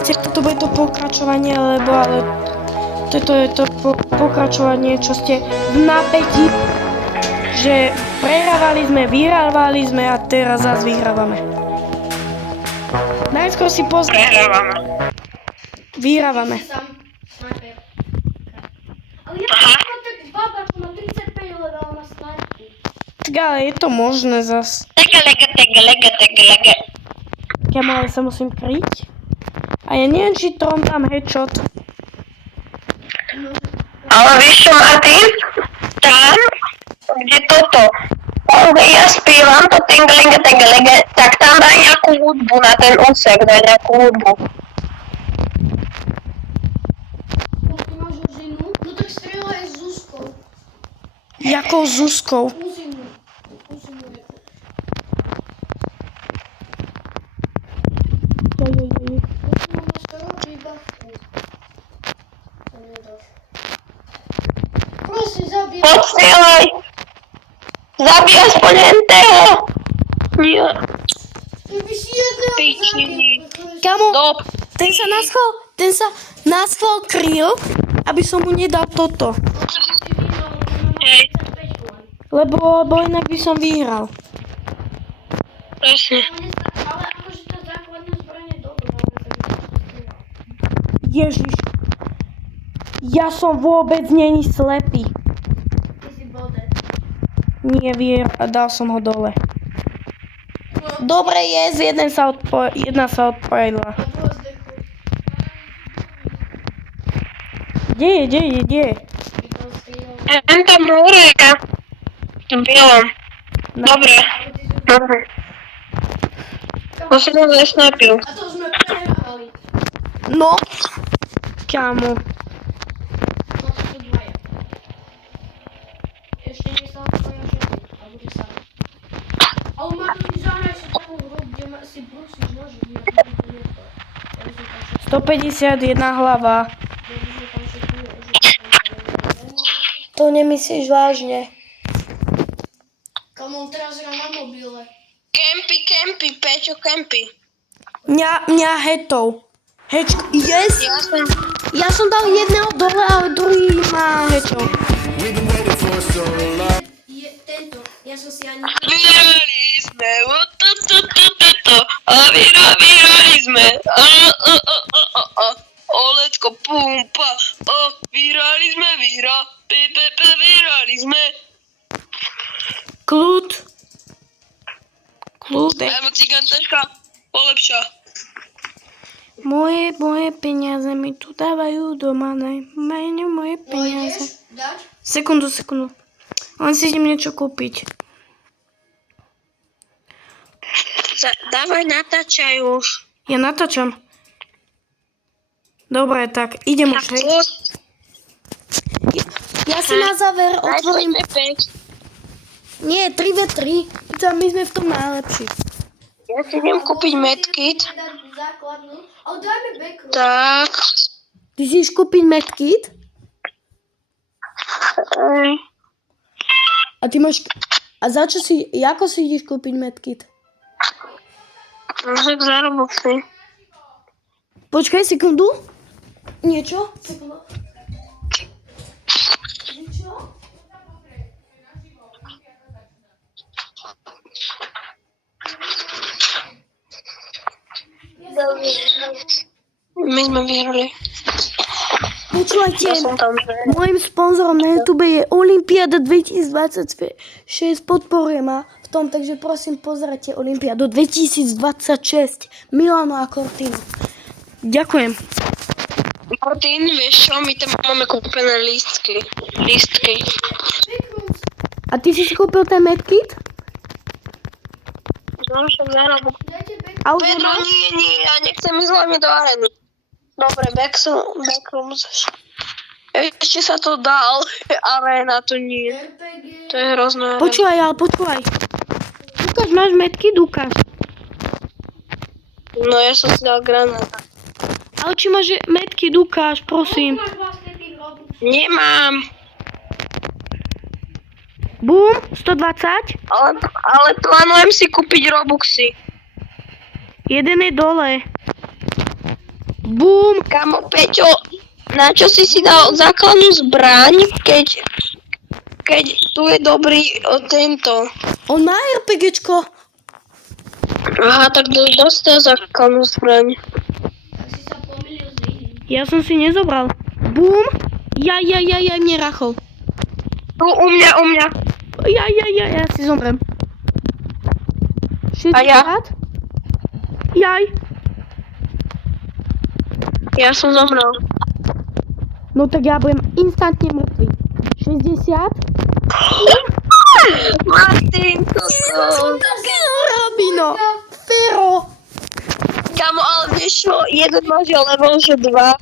informácie, toto bude to pokračovanie, lebo ale toto je to pokračovanie, čo ste v napätí, že prehrávali sme, vyhrávali sme a teraz zase vyhrávame. Najskôr si Prehrávame. Vyhrávame. Ale ja mám tak baba, čo má 35 level na snajpy. Tak ale je to možné zas. Tegelega. Ja ale sa musím kryť. A ja neviem, či Trom tam headshot. Ale vieš čo, Martin? Tam, kde toto, tam, kde ja spievam to tegelega, tak tam daj nejakú hudbu na ten úsek, daj nejakú hudbu. Ty máš Uzinu? No tak strieľaj s Zuzkou. Jakou Zuzkou? Uzinu je. Mám skoro výbavku. To nedáš. Prosím, zabij. Podstrieľaj! Zabij aspoň henteho! Nie. Ty by si jedného Piči. zabil. Kamo, Dob. ten sa naschvál kryl, aby som mu nedal toto. Hej. Lebo inak by som vyhral. Presne. Ale akože tá základná zbraň je dobrá, ale tak by som strieľal. Ježiš. Ja som vôbec není slepý. Ty si bode. Nie, dal som ho dole. Dobre je, jedna sa odpojila. Dobro zdechu. Kde je? By to strieľal. Hen tam hore. V bielom. Dobre. Dobre. To som ho nesnapil. A to sme prehrali. No. Kámo. No to sú dvaja. Ešte nie sa odpoja ženy. A bude sa. Ale Martin, zahraj si takú hru, kde si brúsiš nože. 151 hlava. To nemyslíš vážne. Kam on teraz hrá na mobile. Kempy, Peťo, kempy. Mňa hetov. Yes! Ja som dal jedného dole, ale druhý má hečov. Je tento. Ja som si ani... Vyhrali sme, a vyhrali sme, Olecko pumpa, vyhrali sme, vyhrali sme. Kľud. Ajmo cigantaška, polepša. Moje peniaze mi tu dávajú doma, najmä moje peniaze. Dáš? Sekundu. Len si idem niečo kúpiť. Dávaj, natáčaj už. Ja natáčam. Dobre, tak idem už. Hej. Ja si na záver otvorím... Nie, 3v3. My sme v tom najlepší. Ja si idem kúpiť medkit. Základnú. Ale dajme backup. Tak. Ty si ideš kúpiť medkit? A ty máš... A ako si ideš kúpiť medkit? Tak za Robuxy. Počkaj sekundu. Niečo? Sekundu. My sme vyhrali. Počúvajte, Ja som tam, že... môjim sponzorom na YouTube je Olympiáda 2026. Podporujem ma v tom, takže prosím pozrite Olympiádu 2026. Milano a Cortina. Ďakujem. Martin, vieš čo, my tam máme kúpené lístky. A ty si kúpil ten medkit? No, som za Robuxy. Dajte backup. A už ho Pedro, máš? nie, ja nechcem ísť hlavne do areny. Dobre, backrooms. Ešte sa to dá, ale arena to nie. RPG. To je hrozné. Počúvaj. Ukáž, máš medkit? Ukáž. No ja som si dal granát. Ale či máš medkit? Ukáž, prosím. Máš vlastne tých Robux. Nemám. Bum, 120. Ale plánujem si kúpiť Robuxy. Jeden je dole. Bum. Kamo, Peťo, na čo si dal základnú zbraň, keď tu je dobrý tento. On má RPGčko. Aha, tak dostal základnú zbraň. Tak si sa pomýlil s iným. Ja som si nezobral. Bum. Ja, mne rachol. Tu u mňa. Ja si zomrem. 60? A ja? Jaj. Ja som zomrel. No tak ja budem instantne mŕtvy. 60? Martin, toto. Robino. Fero. Kamo, ale vieš čo, jeden máš level, že dva.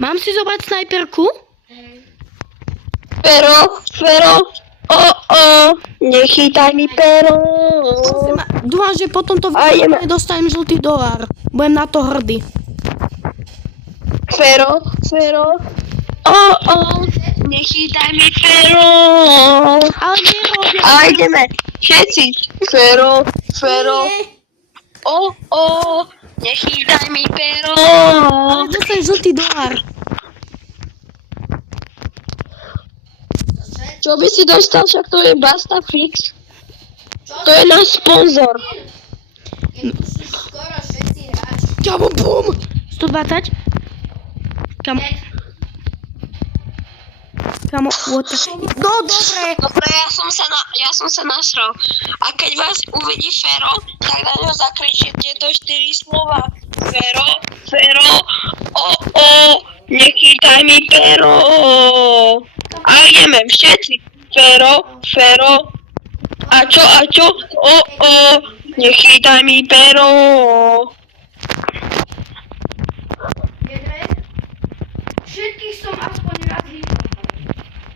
Mám si zobrať snajperku? Pero, nechytaj mi pero. Dúfam, že potom to A ideme. dostanem žltý dolár. Budem na to hrdý. Pero, nechytaj mi pero. Ale nerobia. A ideme, všetci. Pero, nechytaj mi pero. Ale dostanem žltý dolár. Čo by si dostal, však to je Basta Fix. To je náš sponzor. Keď tu sú skoro všetci hráči. Kámo, bum! 120? Kámo, what the... No, dobre. Dobre, ja som sa nasral. A keď vás uvidí Fero, tak na ňo zakričíte tieto 4 slova. Fero, nechytaj mi pero. A ideme všetci. Fero. A čo? Nechytaj mi pero. Jedre, všetkých som aspoň raz videl.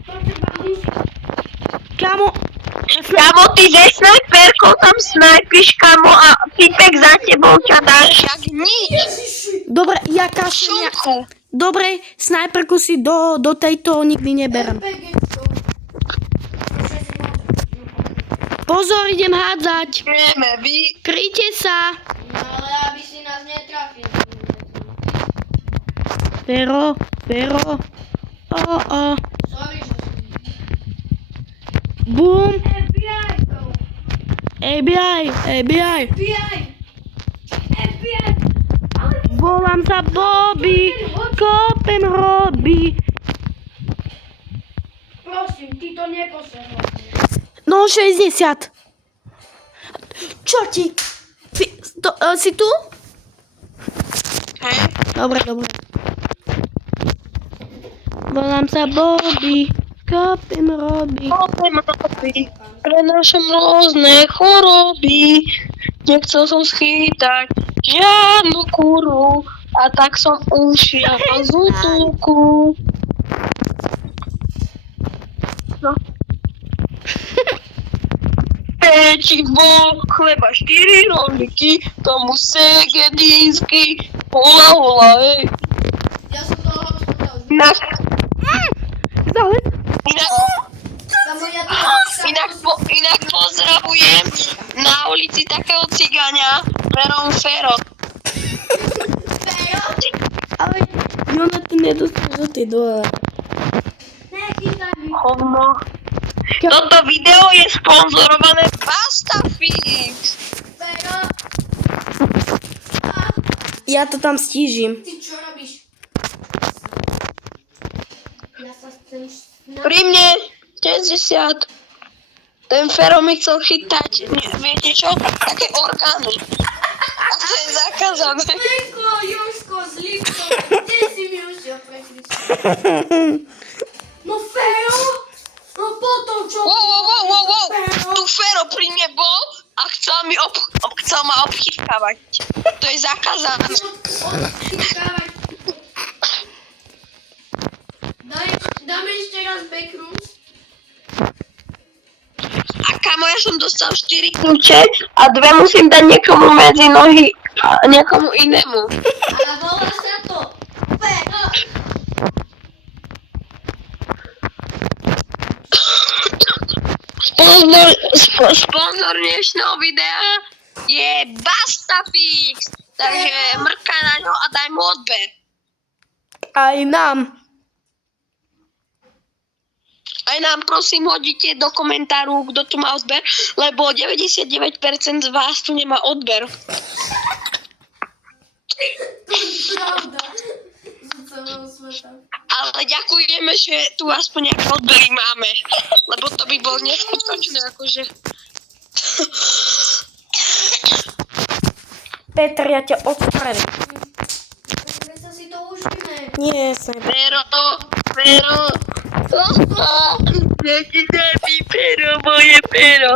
To teba musí. Kámo, Kamo, ty ze snajperkou tam snajpiš, kamo, a Pipek za tebou ťa dáš jak nič. dobre, ja kašlem. Šunku. Dobre, snajperku si do tejto nikdy neberem. RPGčko. Pozor, idem hádzať. Vieme, Kryjte sa. No ale aby si nás netrafil. Fero. Sorry, že som... Bum. FBI! FBI. Volám sa Bobby. Kopem hroby. Prosím, ty to neposielaj. No, 60. Čo ti? Si tu? Hej. Dobre. Volám sa Bobby. Kopem hroby. Prenášam rôzne choroby. Nechcel som schytať žiadnu kurvu. A tak som ušiel z útulku. No. Pečivo, chleba 4 rolíky, tomu segedínsky, hola, hej. Ja som toho hospodal. Zálež. Kamo, ja to... Inak pozdravujem na ulici takého cigáňa, menom Fero. Ale Jona, ty nedostaneš žltý dolár. Nechytaj mi. Hovno. Toto video je sponzorované Bastafix. Pero, Ja to tam stížim. ty čo robíš? Ja sa chcem... Pri mne 60. Ten Fero mi chcel chytať, viete čo? Také orgány. A to je zakázané. Zlivko, Jožko, Zlivko, kde si mi ušiel pre Krista? No Fero, no potom čo? Wow. Fero, Tu Fero pri mne bol a chcel ma obchytkávať. To je zakázané. odchytkávať. Dáme ešte raz backrooms. A kamo, ja som dostal 4 kľúče a 2 musím dať niekomu medzi nohy a niekomu inému. A volá sa to Fero. Sponzor dnešného videa je Bastafix. Takže mrkaj na ňo a daj mu odber. Aj nám. Aj nám prosím hodíte do komentáru, kto tu má odber, lebo 99% z vás tu nemá odber. To je pravda. Z celého sveta. Ale ďakujeme, že tu aspoň nejaké odbery máme. Lebo to by bolo neskutočné, akože... Peter, ja ťa odstravím. Tak sa si to užíme. Nie, sem. Pero... Nekýdaj pero, moje pero.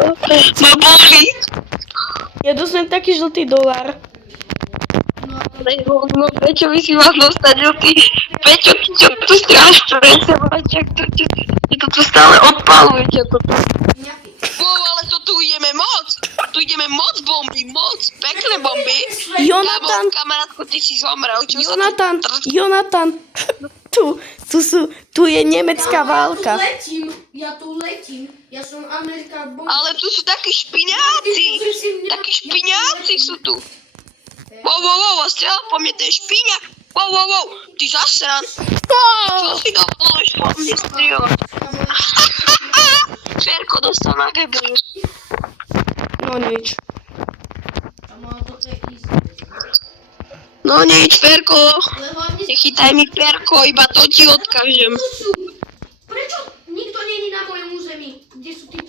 Ma boli. Ja dostanem taký žltý dolár. No, Peťo, my si vás dostať, ty. Peťo, ty čo tu stráš pre seba, čak to tu stále odpalujete. Nejaký. Wow, ale to tu ideme moc. Tu ideme moc bomby, moc. Pekné bomby. Jonatan, Kamarátko, ty si zomrel. Čo Jonatan, tu je nemecká válka. Ja tu letím. Ja som Amerika bomba. Ale tu sú takí špiňáci. Takí špiňáci sú tu. Wow, strel po mne, ten špiňák. Wow, ty zasran. Čo si dovolíš po mne strieľať? Ferko dostal na gebru. No nič. No nič, Ferko. Ale hlavne Nechytaj mi Ferko, iba to ti odkážem. prečo nikto není na mojom území? Kde sú tí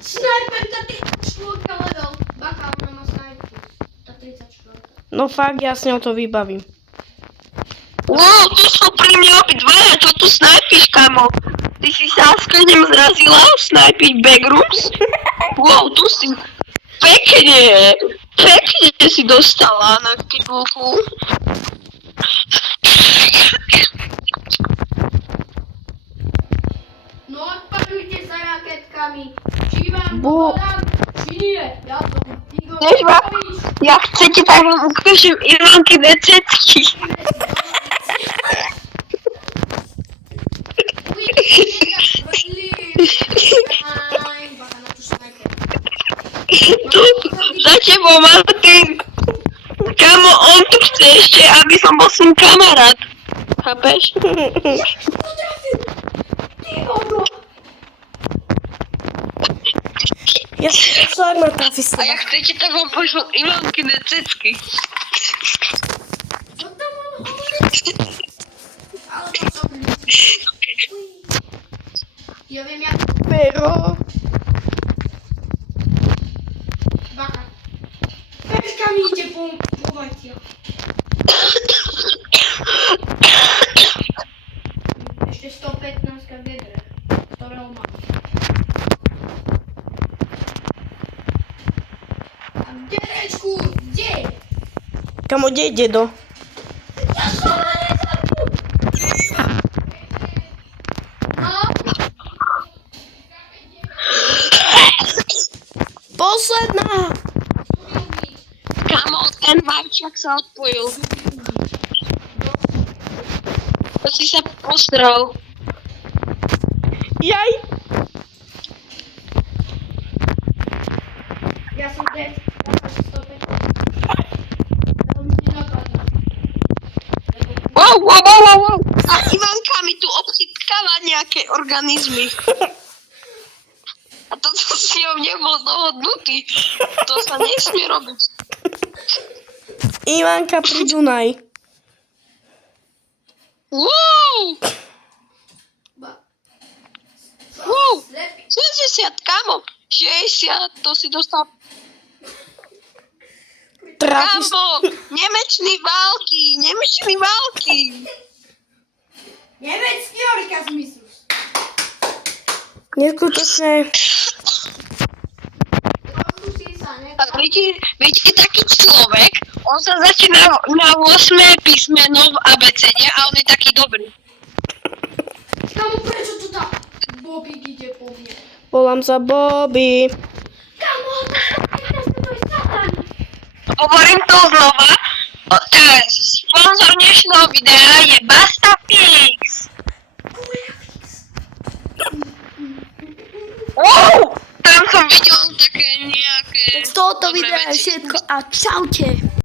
snajperka, ty 4 level. Bacha, ona má snajperku. Tá 34. No fakt, ja s ňou to vybavím. Wow, tu sú pri mne obidvaja, čo tu snajpíš, kamo? Ty si sa s koňom zrazila, snajpiť backrooms? Wow, tu si pekne si dostala na titulku. No odpadujte za raketkami. Či vám to Bo- podám, či nie. Ja som Igor Vieš ma? Pavíš. Ja chcete, tak vám ukážem Ivanky dececky. Tu, za tebou, Martin. Kamo, on tu chce ešte, aby som bol s ním kamarát. Chápeš? Ja som ma trafi s A jak teba. chcete, tak vám pošlom Ivanky dececky. Čo tam on hovorí? Ale to som... Ja viem, jak... Pero... Bacha. Peška mi ide pomôcť. Ešte 115 gedre, ktorého mám. A derečku, kde? Kamo, kde ide do? Ja som na nezadku! No, Posledná! Kamo, ten vajčak sa odpojil. To si sa posral. Jaj! ja som dead. Ja som 115. Veľmi nenapadná. Wow. A Ivanka mi tu obcitkáva nejaké organizmy. A toto s ňou nebol dohodnutý. To sa nesmie robiť. Ivanka pri Dunaj. Wow! Ba- Wow! Slepý. 60, kamo! 60, to si dostal. Trafíš. Kamo! Nemečný války! Nemecký orgazmus. Neskutočné. Rozlučí sa, ne? A viete, taký človek, on sa začína na 8. písmeno v abecede a on je taký dobrý. Kamu, prečo tu tá Bobík ide po mne? Volám sa Bobby. Kamu, to je satan. Hovorím to znova. Sponzor dnešného videa je Bastafix. Wow! Tam som videl také nejaké... Z tohoto dobré videa je veci. všetko a čaute.